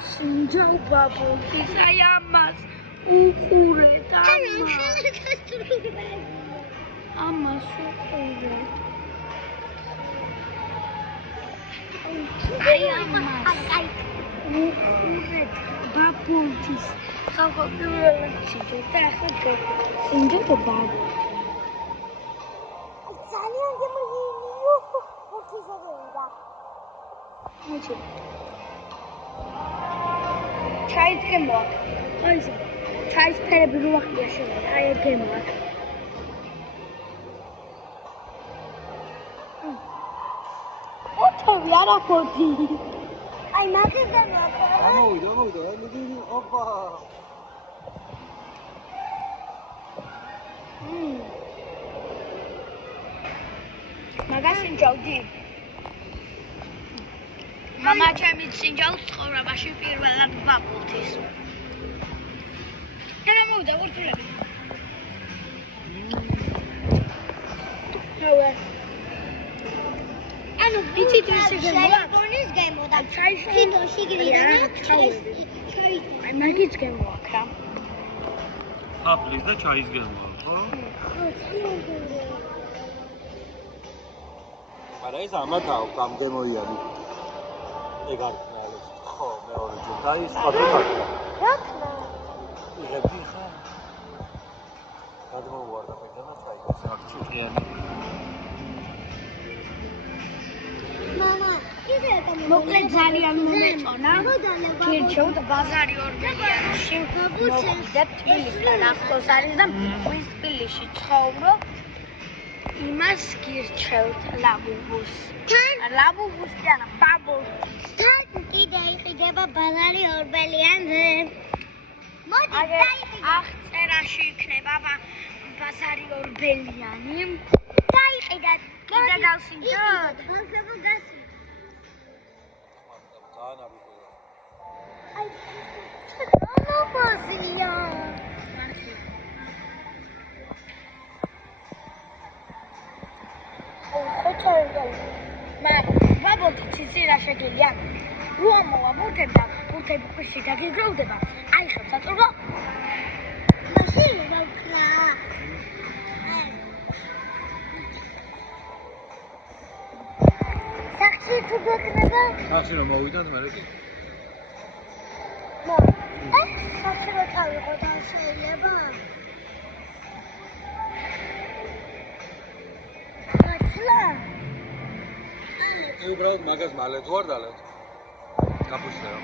Sinjau bubbles, I am as ukure amas ukure. I am ukure bubbles. How come you will see that? Sinjau bubbles. Tries game walk. Tries terrible walk yesterday. I had game walk. What are we at for tea? I'm not in the Magasin Jodi. Mama ჩემი სინჯაუს ცხოვრებაში პირველად ვაპოვთის. ენა მოვიდა ვურთულები. ნოე. ანუ იცით ისე გემოა? გემოდა. ჩაიშინოში გირიდანა. აი მაგის გემოა რა. აფლის და ჩაის გემოა, ხო? არა ეს ამათ აქვს ამ გემოიანი. ეგ არ ქნალებს. ხო, მეორე ჯერ და ის ხათქა. რა ქნა? იღები ხა. გადმოვარდა მეგონა ჩაიგეს აქ ჩუქიანი. მამა, ისე მოკლედ ძალიან მომეწონა. გირჩევთ ბაზარი ორბელიანში. და თბილისთან ახლოს არის და მღვისპილისში ცხოვრობ. იმას გირჩევთ ლაბუბუს. ლაბუბუს და ბაბუს. თან კიდე იყიდება ბაზარი ორბელიანზე. მოდი დაიყიდე. აღწერაში იქნება ბაზარი ორბელიანი. დაიყიდეთ. კიდე გავსინჯოთ. ხალხებო გასვით. აი, ჩამოვაზია. Bubble tea რა შეგელია? უამოა ბურთები და ბურთები ქვაში დაგიგროვდება. აი ხელ საწურვო. მაშინ გავხსნა. სახში თუ გეკნება? სახში რომ მოვიდათ მერე კი. სახში რო წავიღო და შეიძლება? უბრალოდ მაგას მალე თუ არ დალევთ. გაფუსეო.